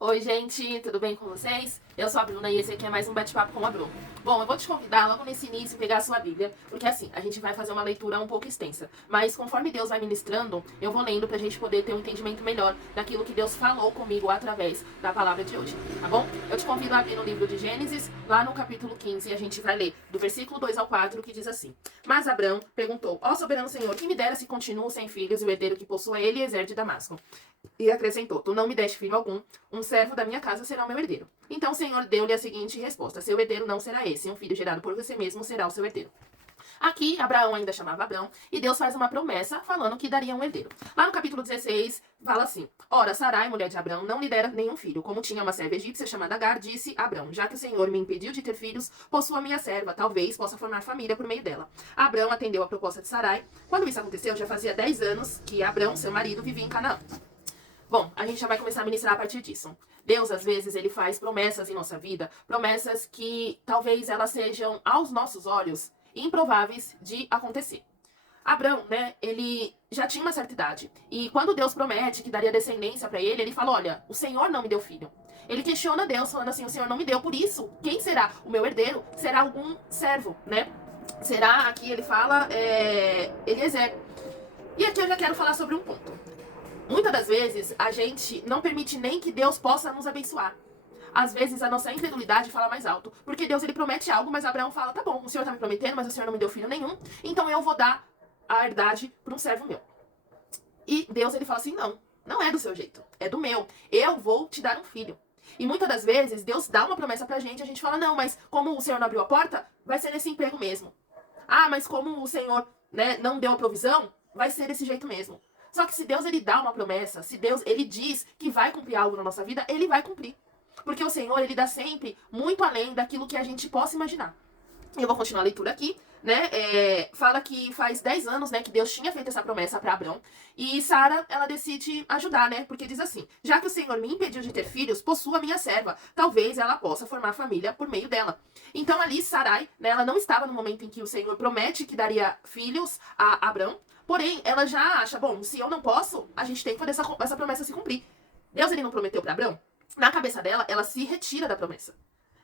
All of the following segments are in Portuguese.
Oi, gente, tudo bem com vocês? Eu sou a Bruna e esse aqui é mais um bate-papo com a Bruna. Bom, eu vou te convidar logo nesse início a pegar a sua Bíblia, porque assim, a gente vai fazer uma leitura um pouco extensa. Mas conforme Deus vai ministrando, eu vou lendo pra gente poder ter um entendimento melhor daquilo que Deus falou comigo através da palavra de hoje, tá bom? Eu te convido a abrir no livro de Gênesis, lá no capítulo 15, e a gente vai ler do versículo 2 ao 4, que diz assim: Mas Abrão perguntou: Ó soberano Senhor, que me dera se continuo sem filhos e o herdeiro que possua ele Eliezer de Damasco? E acrescentou: Tu não me deste filho algum, um servo da minha casa será o meu herdeiro. Então o Senhor deu-lhe a seguinte resposta: Seu herdeiro não será esse, um filho gerado por você mesmo será o seu herdeiro. Aqui, Abraão ainda chamava Abrão, e Deus faz uma promessa falando que daria um herdeiro. Lá no capítulo 16, fala assim: Ora, Sarai, mulher de Abrão, não lhe dera nenhum filho. Como tinha uma serva egípcia chamada Agar, disse Abrão: Já que o Senhor me impediu de ter filhos, possua minha serva, talvez possa formar família por meio dela. Abrão atendeu a proposta de Sarai. Quando isso aconteceu, já fazia 10 anos que Abrão, seu marido, vivia em Canaã. Bom, a gente já vai começar a ministrar a partir disso. Deus, às vezes, ele faz promessas em nossa vida, promessas que talvez elas sejam, aos nossos olhos, improváveis de acontecer. Abrão, né, ele já tinha uma certa idade. E quando Deus promete que daria descendência para ele, ele fala: Olha, o Senhor não me deu filho. Ele questiona Deus, falando assim: O Senhor não me deu, por isso, quem será o meu herdeiro? Será algum servo, né? Será, aqui ele fala, Eliezer. E aqui eu já quero falar sobre um ponto. Muitas das vezes, a gente não permite nem que Deus possa nos abençoar. Às vezes, a nossa incredulidade fala mais alto. Porque Deus, ele promete algo, mas Abraão fala: Tá bom, o Senhor tá me prometendo, mas o Senhor não me deu filho nenhum, então eu vou dar a herdade para um servo meu. E Deus, ele fala assim: Não, não é do seu jeito, é do meu. Eu vou te dar um filho. E muitas das vezes, Deus dá uma promessa pra gente, e a gente fala: Não, mas como o Senhor não abriu a porta, vai ser nesse emprego mesmo. Ah, mas como o Senhor, né, não deu a provisão, vai ser desse jeito mesmo. Só que se Deus, ele dá uma promessa, se Deus, ele diz que vai cumprir algo na nossa vida, ele vai cumprir. Porque o Senhor, ele dá sempre muito além daquilo que a gente possa imaginar. Eu vou continuar a leitura aqui, né? Fala que faz 10 anos, né, que Deus tinha feito essa promessa para Abrão. E Sara, ela decide ajudar, né? Porque diz assim: Já que o Senhor me impediu de ter filhos, possua minha serva. Talvez ela possa formar família por meio dela. Então ali, Sarai, né, ela não estava no momento em que o Senhor promete que daria filhos a Abrão. Porém, ela já acha: Bom, se eu não posso, a gente tem que fazer essa promessa se cumprir. Deus, ele não prometeu para Abrão? Na cabeça dela, ela se retira da promessa.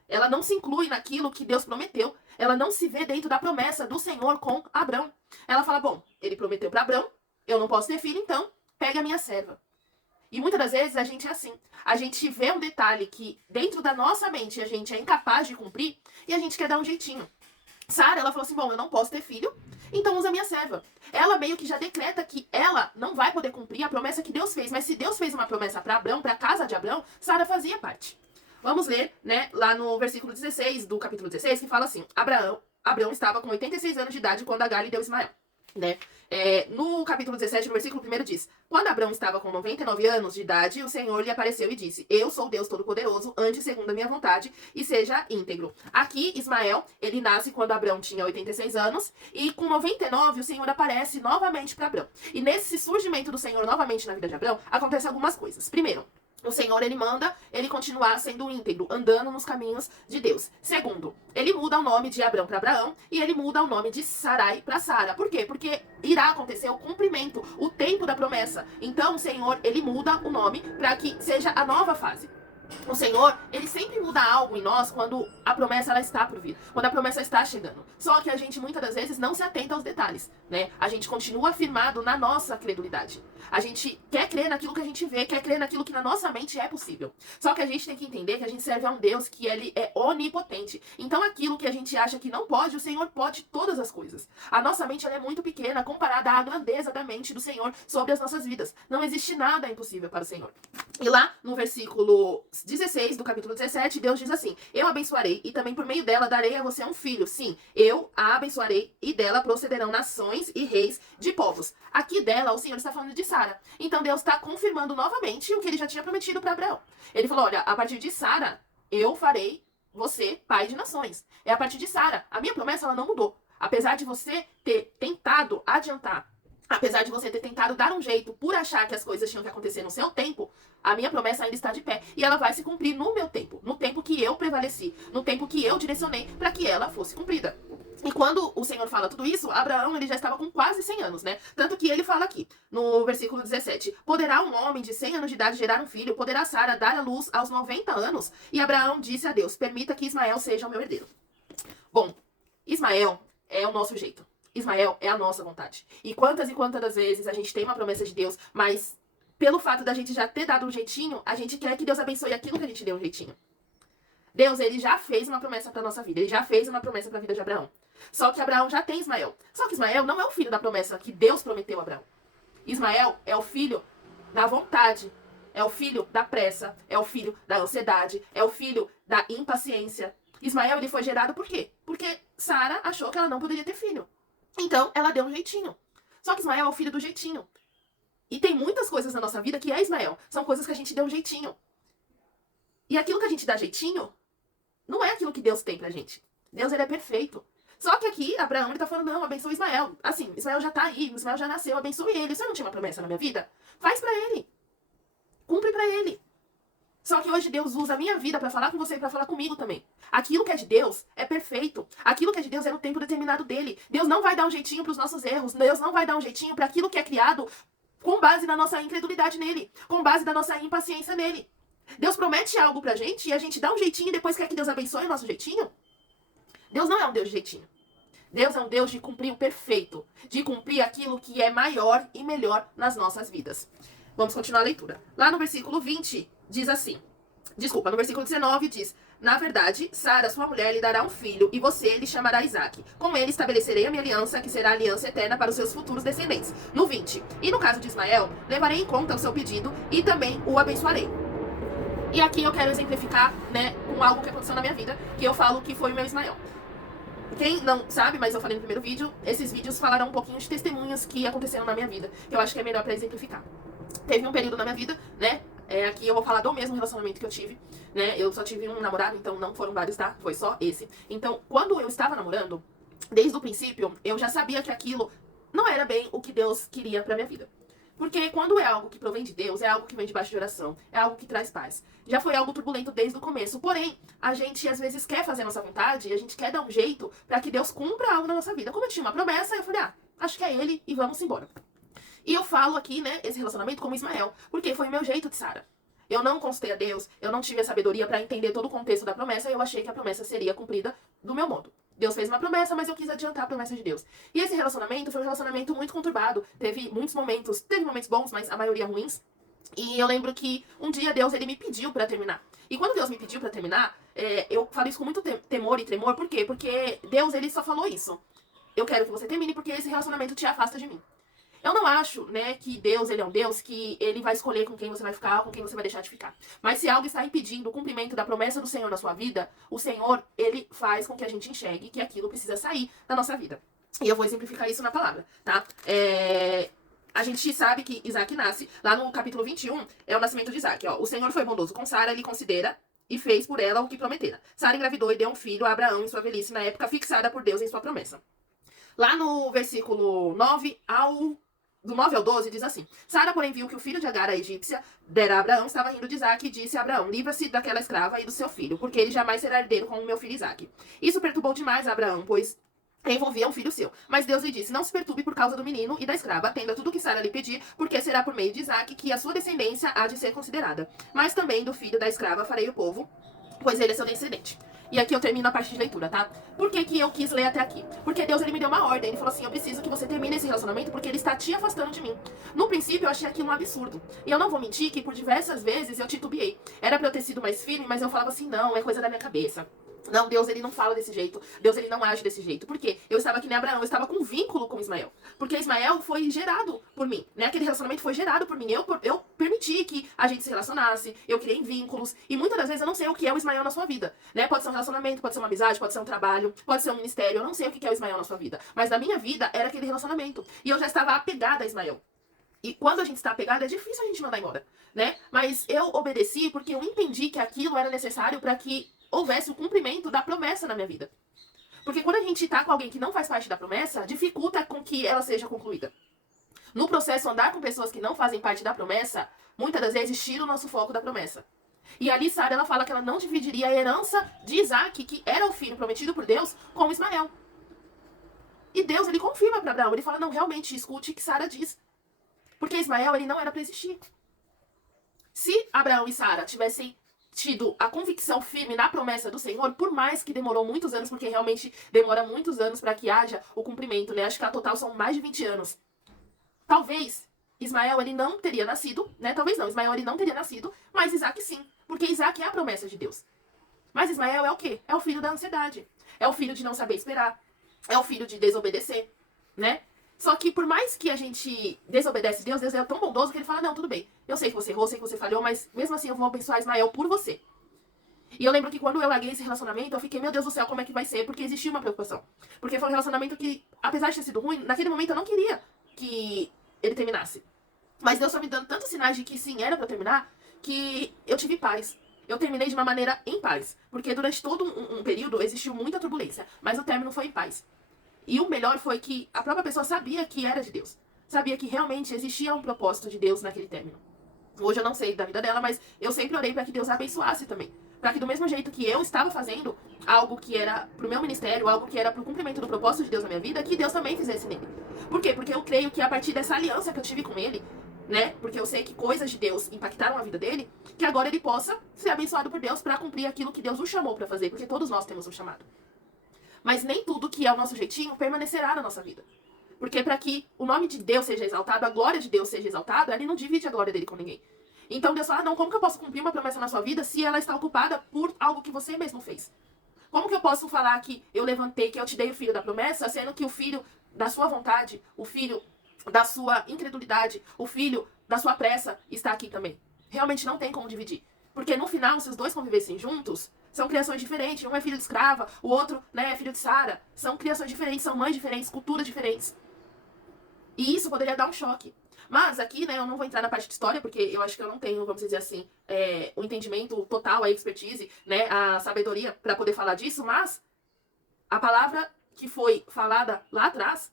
Ela não se inclui naquilo que Deus prometeu. Ela não se vê dentro da promessa do Senhor com Abrão. Ela fala: Bom, ele prometeu para Abrão, eu não posso ter filho, então pegue a minha serva. E muitas das vezes a gente é assim. A gente vê um detalhe que dentro da nossa mente a gente é incapaz de cumprir e a gente quer dar um jeitinho. Sara, ela falou assim: Bom, eu não posso ter filho, então usa a minha serva. Ela meio que já decreta que ela não vai poder cumprir a promessa que Deus fez. Mas se Deus fez uma promessa para Abrão, para a casa de Abrão, Sara fazia parte. Vamos ler, né, lá no versículo 16 do capítulo 16, que fala assim: Abrão estava com 86 anos de idade quando Agar lhe deu Ismael. Né? No capítulo 17, no versículo 1 diz: Quando Abrão estava com 99 anos de idade, o Senhor lhe apareceu e disse: Eu sou Deus Todo-Poderoso, ande segundo a minha vontade e seja íntegro. Aqui, Ismael, ele nasce quando Abrão tinha 86 anos, e com 99 o Senhor aparece novamente para Abrão. E nesse surgimento do Senhor novamente na vida de Abrão, acontecem algumas coisas. Primeiro, o Senhor, ele manda ele continuar sendo íntegro, andando nos caminhos de Deus. Segundo, ele muda o nome de Abrão para Abraão e ele muda o nome de Sarai para Sara. Por quê? Porque irá acontecer o cumprimento, o tempo da promessa. Então, o Senhor, ele muda o nome para que seja a nova fase. O Senhor, ele sempre muda algo em nós quando a promessa ela está por vir, quando a promessa está chegando. Só que a gente muitas das vezes não se atenta aos detalhes, né? A gente continua firmado na nossa credulidade. A gente quer crer naquilo que a gente vê, quer crer naquilo que na nossa mente é possível. Só que a gente tem que entender que a gente serve a um Deus que ele é onipotente. Então aquilo que a gente acha que não pode, o Senhor pode todas as coisas. A nossa mente ela é muito pequena comparada à grandeza da mente do Senhor sobre as nossas vidas. Não existe nada impossível para o Senhor. E lá no versículo 16 do capítulo 17, Deus diz assim: Eu abençoarei e também por meio dela darei a você um filho. Sim, eu a abençoarei e dela procederão nações e reis de povos. Aqui dela, o Senhor está falando de Sara. Então Deus está confirmando novamente o que ele já tinha prometido para Abraão. Ele falou: Olha, a partir de Sara, eu farei você pai de nações. É a partir de Sara. A minha promessa ela não mudou. Apesar de você ter tentado adiantar, apesar de você ter tentado dar um jeito por achar que as coisas tinham que acontecer no seu tempo, a minha promessa ainda está de pé. E ela vai se cumprir no meu tempo. No tempo que eu prevaleci. No tempo que eu direcionei para que ela fosse cumprida. E quando o Senhor fala tudo isso, Abraão ele já estava com quase 100 anos, né? Tanto que ele fala aqui, no versículo 17, poderá um homem de 100 anos de idade gerar um filho? Poderá Sara dar à luz aos 90 anos? E Abraão disse a Deus, permita que Ismael seja o meu herdeiro. Bom, Ismael é o nosso jeito. Ismael é a nossa vontade. E quantas das vezes a gente tem uma promessa de Deus, mas pelo fato da gente já ter dado um jeitinho, a gente quer que Deus abençoe aquilo que a gente deu um jeitinho. Deus, ele já fez uma promessa para nossa vida. Ele já fez uma promessa para a vida de Abraão. Só que Abraão já tem Ismael. Só que Ismael não é o filho da promessa que Deus prometeu a Abraão. Ismael é o filho da vontade. É o filho da pressa. É o filho da ansiedade. É o filho da impaciência. Ismael, ele foi gerado por quê? Porque Sara achou que ela não poderia ter filho. Então, ela deu um jeitinho. Só que Ismael é o filho do jeitinho. E tem muitas coisas na nossa vida que é Ismael. São coisas que a gente deu um jeitinho. E aquilo que a gente dá jeitinho não é aquilo que Deus tem pra gente. Deus, ele é perfeito. Só que aqui, Abraão, ele tá falando, não, abençoe Ismael. Assim, Ismael já tá aí, Ismael já nasceu, abençoe ele. Você não tinha uma promessa na minha vida? Faz pra ele. Cumpre pra ele. Só que hoje Deus usa a minha vida pra falar com você e pra falar comigo também. Aquilo que é de Deus é perfeito. Aquilo que é de Deus é no tempo determinado dele. Deus não vai dar um jeitinho pros nossos erros. Deus não vai dar um jeitinho pra aquilo que é criado com base na nossa incredulidade nele. Com base na nossa impaciência nele. Deus promete algo pra gente e a gente dá um jeitinho e depois quer que Deus abençoe o nosso jeitinho? Deus não é um Deus de jeitinho. Deus é um Deus de cumprir o perfeito. De cumprir aquilo que é maior e melhor nas nossas vidas. Vamos continuar a leitura. Lá no versículo 20 diz assim. Desculpa, no versículo 19 diz: na verdade, Sara, sua mulher, lhe dará um filho, e você lhe chamará Isaque. Com ele estabelecerei a minha aliança, que será a aliança eterna para os seus futuros descendentes. No 20. E no caso de Ismael, levarei em conta o seu pedido e também o abençoarei. E aqui eu quero exemplificar, né, com algo que aconteceu na minha vida, que eu falo que foi o meu Ismael. Quem não sabe, mas eu falei no primeiro vídeo, esses vídeos falarão um pouquinho de testemunhas que aconteceram na minha vida, que eu acho que é melhor pra exemplificar. Teve um período na minha vida, né, aqui eu vou falar do mesmo relacionamento que eu tive, né, eu só tive um namorado, então não foram vários, tá, foi só esse. Então, quando eu estava namorando, desde o princípio, eu já sabia que aquilo não era bem o que Deus queria pra minha vida. Porque quando é algo que provém de Deus, é algo que vem debaixo de oração, é algo que traz paz. Já foi algo turbulento desde o começo, porém, a gente às vezes quer fazer a nossa vontade, e a gente quer dar um jeito pra que Deus cumpra algo na nossa vida. Como eu tinha uma promessa, eu falei, acho que é ele e vamos embora. E eu falo aqui, né, esse relacionamento como Ismael, porque foi o meu jeito de Sara. Eu não consultei a Deus, eu não tive a sabedoria pra entender todo o contexto da promessa, e eu achei que a promessa seria cumprida do meu modo. Deus fez uma promessa, mas eu quis adiantar a promessa de Deus. E esse relacionamento foi um relacionamento muito conturbado. Teve muitos momentos, teve momentos bons, mas a maioria ruins. E eu lembro que um dia Deus, ele me pediu pra terminar. E quando Deus me pediu pra terminar, eu falo isso com muito temor e tremor. Por quê? Porque Deus, ele só falou isso. Eu quero que você termine porque esse relacionamento te afasta de mim. Eu não acho, né, que Deus, ele é um Deus que ele vai escolher com quem você vai ficar ou com quem você vai deixar de ficar. Mas se algo está impedindo o cumprimento da promessa do Senhor na sua vida, o Senhor, ele faz com que a gente enxergue que aquilo precisa sair da nossa vida. E eu vou exemplificar isso na palavra, tá? A gente sabe que Isaque nasce, lá no capítulo 21, é o nascimento de Isaque, ó. O Senhor foi bondoso com Sara, ele considera e fez por ela o que prometera. Sara engravidou e deu um filho a Abraão em sua velhice, na época fixada por Deus em sua promessa. Lá no versículo 9 do 9 ao 12 diz assim: Sara, porém, viu que o filho de Agar, a egípcia, dera a Abraão, estava rindo de Isaque, e disse a Abraão: livra-se daquela escrava e do seu filho, porque ele jamais será herdeiro com o meu filho Isaque. Isso perturbou demais a Abraão, pois envolvia um filho seu. Mas Deus lhe disse: não se perturbe por causa do menino e da escrava, atenda tudo o que Sara lhe pedir, porque será por meio de Isaque que a sua descendência há de ser considerada. Mas também do filho da escrava farei o povo, pois ele é seu descendente. E aqui eu termino a parte de leitura, tá? Por que que eu quis ler até aqui? Porque Deus, ele me deu uma ordem. Ele falou assim: eu preciso que você termine esse relacionamento porque ele está te afastando de mim. No princípio, eu achei aquilo um absurdo. E eu não vou mentir que por diversas vezes eu titubeei. Era pra eu ter sido mais firme, mas eu falava assim: não, é coisa da minha cabeça. Não, Deus, ele não fala desse jeito. Deus, ele não age desse jeito. Por quê? Eu estava que nem Abraão, eu estava com um vínculo com Ismael. Porque Ismael foi gerado por mim, né? Aquele relacionamento foi gerado por mim. Eu permiti que a gente se relacionasse, eu criei vínculos. E muitas das vezes eu não sei o que é o Ismael na sua vida, né? Pode ser um relacionamento, pode ser uma amizade, pode ser um trabalho, pode ser um ministério. Eu não sei o que é o Ismael na sua vida. Mas na minha vida era aquele relacionamento. E eu já estava apegada a Ismael. E quando a gente está apegado, é difícil a gente mandar embora, né? Mas eu obedeci porque eu entendi que aquilo era necessário para que houvesse o cumprimento da promessa na minha vida. Porque quando a gente tá com alguém que não faz parte da promessa, dificulta com que ela seja concluída. No processo, andar com pessoas que não fazem parte da promessa, muitas das vezes tira o nosso foco da promessa. E ali Sara, ela fala que ela não dividiria a herança de Isaque, que era o filho prometido por Deus, com Ismael. E Deus, ele confirma para Abraão. Ele fala, não, realmente, escute o que Sara diz. Porque Ismael, ele não era para existir. Se Abraão e Sara tivessem tido a convicção firme na promessa do Senhor, por mais que demorou muitos anos, porque realmente demora muitos anos para que haja o cumprimento, né? Acho que a total são mais de 20 anos. Talvez Ismael, ele não teria nascido, né? Talvez não, Ismael, ele não teria nascido, mas Isaac sim, porque Isaac é a promessa de Deus. Mas Ismael é o quê? É o filho da ansiedade. É o filho de não saber esperar. É o filho de desobedecer, né? Só que por mais que a gente desobedece Deus, Deus é tão bondoso que ele fala, não, tudo bem. Eu sei que você errou, sei que você falhou, mas mesmo assim eu vou abençoar Ismael por você. E eu lembro que quando eu larguei esse relacionamento, eu fiquei, meu Deus do céu, como é que vai ser? Porque existia uma preocupação. Porque foi um relacionamento que, apesar de ter sido ruim, naquele momento eu não queria que ele terminasse. Mas Deus foi me dando tantos sinais de que sim, era pra terminar, que eu tive paz. Eu terminei de uma maneira em paz. Porque durante todo um período existiu muita turbulência, mas o término foi em paz. E o melhor foi que a própria pessoa sabia que era de Deus. Sabia que realmente existia um propósito de Deus naquele término. Hoje eu não sei da vida dela, mas eu sempre orei para que Deus a abençoasse também. Para que do mesmo jeito que eu estava fazendo algo que era pro meu ministério, algo que era pro cumprimento do propósito de Deus na minha vida, que Deus também fizesse nele. Por quê? Porque eu creio que a partir dessa aliança que eu tive com ele, né? Porque eu sei que coisas de Deus impactaram a vida dele, que agora ele possa ser abençoado por Deus para cumprir aquilo que Deus o chamou para fazer, porque todos nós temos um chamado. Mas nem tudo que é o nosso jeitinho permanecerá na nossa vida. Porque para que o nome de Deus seja exaltado, a glória de Deus seja exaltada, ele não divide a glória dele com ninguém. Então Deus fala, não, como que eu posso cumprir uma promessa na sua vida se ela está ocupada por algo que você mesmo fez? Como que eu posso falar que eu levantei, que eu te dei o filho da promessa, sendo que o filho da sua vontade, o filho da sua incredulidade, o filho da sua pressa está aqui também? Realmente não tem como dividir. Porque no final, se os dois convivessem juntos, são criações diferentes. Um é filho de escrava, o outro, né, é filho de Sara. São criações diferentes, são mães diferentes, culturas diferentes. E isso poderia dar um choque. Mas aqui, né, eu não vou entrar na parte de história, porque eu acho que eu não tenho, vamos dizer assim, o entendimento total, a expertise, né, a sabedoria para poder falar disso, mas a palavra que foi falada lá atrás,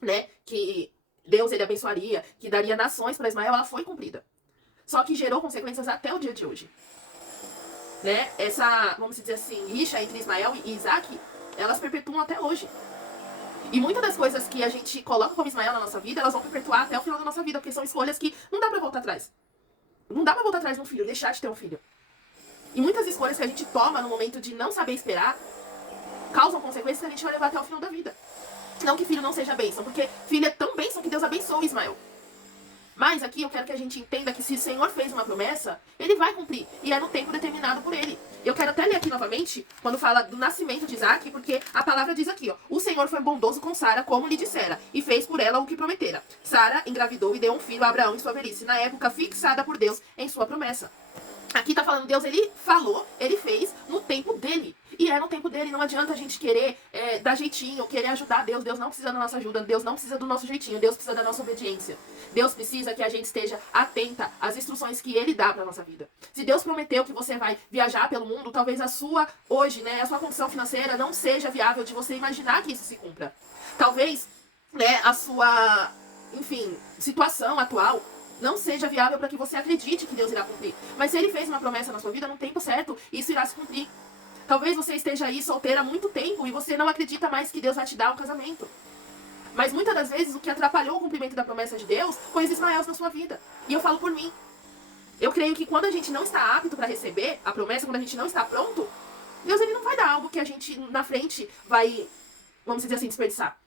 né, que Deus ele abençoaria, que daria nações para Ismael, ela foi cumprida. Só que gerou consequências até o dia de hoje. Né? Essa, vamos dizer assim, rixa entre Ismael e Isaac, elas perpetuam até hoje. E muitas das coisas que a gente coloca como Ismael na nossa vida, elas vão perpetuar até o final da nossa vida, porque são escolhas que não dá pra voltar atrás. Não dá pra voltar atrás de um filho, deixar de ter um filho. E muitas escolhas que a gente toma no momento de não saber esperar, causam consequências que a gente vai levar até o final da vida. Não que filho não seja bênção, porque filho é tão bênção que Deus abençoa Ismael. Mas aqui eu quero que a gente entenda que se o Senhor fez uma promessa, ele vai cumprir. E é no tempo determinado por ele. Eu quero até ler aqui novamente, quando fala do nascimento de Isaac, porque a palavra diz aqui, ó. O Senhor foi bondoso com Sara, como lhe dissera, e fez por ela o que prometera. Sara engravidou e deu um filho a Abraão em sua velhice, na época fixada por Deus em sua promessa. Aqui tá falando, Deus, ele falou, ele fez no tempo dele. E é no tempo dele, não adianta a gente querer dar jeitinho, querer ajudar Deus. Deus não precisa da nossa ajuda, Deus não precisa do nosso jeitinho, Deus precisa da nossa obediência. Deus precisa que a gente esteja atenta às instruções que ele dá pra nossa vida. Se Deus prometeu que você vai viajar pelo mundo, talvez a sua, hoje, né, a sua condição financeira não seja viável de você imaginar que isso se cumpra. Talvez, né, a sua, enfim, situação atual não seja viável para que você acredite que Deus irá cumprir. Mas se ele fez uma promessa na sua vida, no tempo certo, isso irá se cumprir. Talvez você esteja aí solteira há muito tempo e você não acredita mais que Deus vai te dar um casamento. Mas muitas das vezes o que atrapalhou o cumprimento da promessa de Deus foi os Ismaels na sua vida. E eu falo por mim. Eu creio que quando a gente não está apto para receber a promessa, quando a gente não está pronto, Deus ele não vai dar algo que a gente na frente vai, vamos dizer assim, desperdiçar.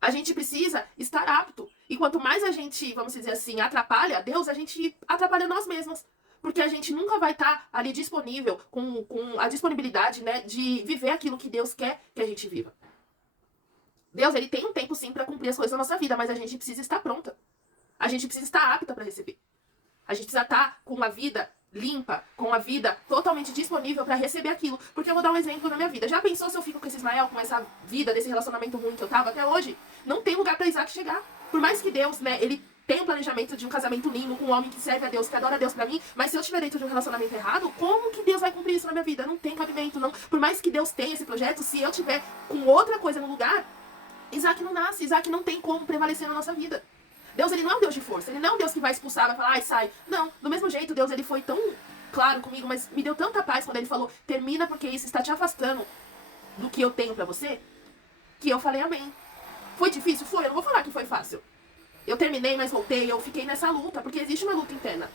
A gente precisa estar apto. E quanto mais a gente, vamos dizer assim, atrapalha a Deus, a gente atrapalha nós mesmos. Porque a gente nunca vai estar ali disponível, com a disponibilidade, né, de viver aquilo que Deus quer que a gente viva. Deus, ele tem um tempo sim para cumprir as coisas da nossa vida, mas a gente precisa estar pronta. A gente precisa estar apta para receber. A gente precisa estar com uma vida limpa, com uma vida totalmente disponível para receber aquilo. Porque eu vou dar um exemplo na minha vida. Já pensou se eu fico com esse Ismael, com essa vida, desse relacionamento ruim que eu tava até hoje? Não tem lugar para Isaac chegar. Por mais que Deus, né, ele tem um planejamento de um casamento lindo, com um homem que serve a Deus, que adora a Deus pra mim, mas se eu estiver dentro de um relacionamento errado, como que Deus vai cumprir isso na minha vida? Não tem cabimento, não. Por mais que Deus tenha esse projeto, se eu tiver com outra coisa no lugar, Isaac não nasce, Isaac não tem como prevalecer na nossa vida. Deus, ele não é um Deus de força, ele não é um Deus que vai expulsar, vai falar, ai, sai. Não, do mesmo jeito, Deus, ele foi tão claro comigo, mas me deu tanta paz quando ele falou, termina porque isso está te afastando do que eu tenho pra você. que eu falei amém. Foi difícil? Foi. Eu não vou falar que foi fácil. Eu terminei, mas voltei. Eu fiquei nessa luta, porque existe uma luta interna.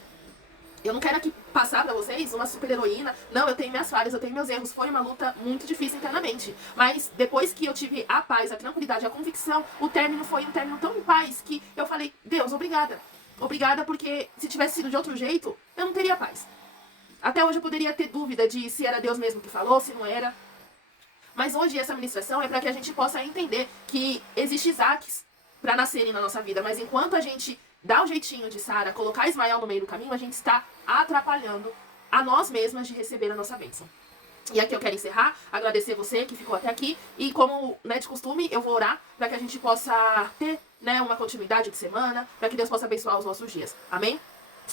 Eu não quero aqui passar pra vocês uma super heroína. Não, eu tenho minhas falhas, eu tenho meus erros. Foi uma luta muito difícil internamente. Mas depois que eu tive a paz, a tranquilidade, a convicção, o término foi um término tão em paz que eu falei, Deus, obrigada. Obrigada, porque se tivesse sido de outro jeito, eu não teria paz. Até hoje eu poderia ter dúvida de se era Deus mesmo que falou, se não era. Mas hoje essa ministração é para que a gente possa entender que existe Isaques para nascerem na nossa vida. Mas enquanto a gente dá o jeitinho de Sara colocar Ismael no meio do caminho, a gente está atrapalhando a nós mesmas de receber a nossa bênção. E aqui eu quero encerrar, agradecer você que ficou até aqui. E como de costume, eu vou orar para que a gente possa ter uma continuidade de semana, para que Deus possa abençoar os nossos dias. Amém?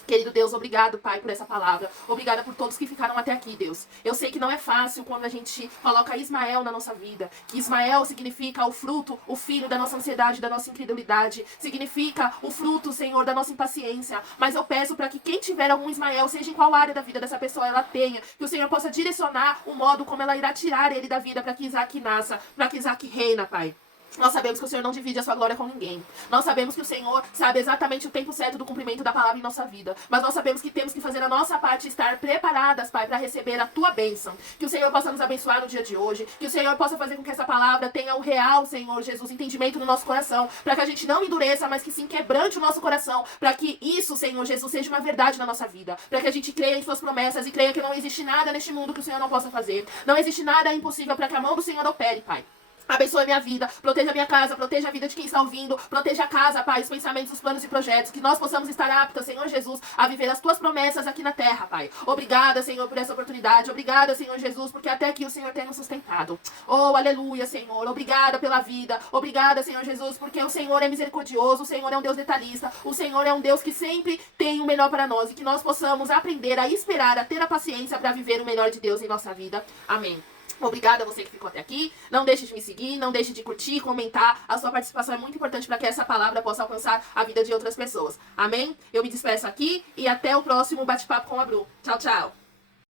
Querido Deus, obrigado, Pai, por essa palavra. Obrigada por todos que ficaram até aqui, Deus. Eu sei que não é fácil quando a gente coloca Ismael na nossa vida. Que Ismael significa o fruto, o filho da nossa ansiedade, da nossa incredulidade. Significa o fruto, Senhor, da nossa impaciência. Mas eu peço para que quem tiver algum Ismael, seja em qual área da vida dessa pessoa ela tenha, que o Senhor possa direcionar o modo como ela irá tirar ele da vida para que Isaac nasça, para que Isaac reina, Pai. Nós sabemos que o Senhor não divide a sua glória com ninguém. Nós sabemos que o Senhor sabe exatamente o tempo certo do cumprimento da palavra em nossa vida. Mas nós sabemos que temos que fazer a nossa parte e estar preparadas, Pai, para receber a tua bênção. Que o Senhor possa nos abençoar no dia de hoje. Que o Senhor possa fazer com que essa palavra tenha o real, Senhor Jesus, entendimento no nosso coração. Para que a gente não endureça, mas que sim quebrante o nosso coração. Para que isso, Senhor Jesus, seja uma verdade na nossa vida. Para que a gente creia em suas promessas e creia que não existe nada neste mundo que o Senhor não possa fazer. Não existe nada impossível para que a mão do Senhor opere, Pai. Abençoe minha vida, proteja a minha casa, proteja a vida de quem está ouvindo, proteja a casa, Pai, os pensamentos, os planos e projetos, que nós possamos estar aptas, Senhor Jesus, a viver as tuas promessas aqui na terra, Pai. Obrigada, Senhor, por essa oportunidade, obrigada, Senhor Jesus, porque até aqui o Senhor tem nos sustentado. Oh, aleluia, Senhor, obrigada pela vida, obrigada, Senhor Jesus, porque o Senhor é misericordioso, o Senhor é um Deus detalhista, o Senhor é um Deus que sempre tem o melhor para nós e que nós possamos aprender a esperar, a ter a paciência para viver o melhor de Deus em nossa vida. Amém. Obrigada a você que ficou até aqui. Não deixe de me seguir, não deixe de curtir, comentar. A sua participação é muito importante para que essa palavra possa alcançar a vida de outras pessoas. Amém? Eu me despeço aqui e até o próximo bate-papo com a Bru. Tchau, tchau.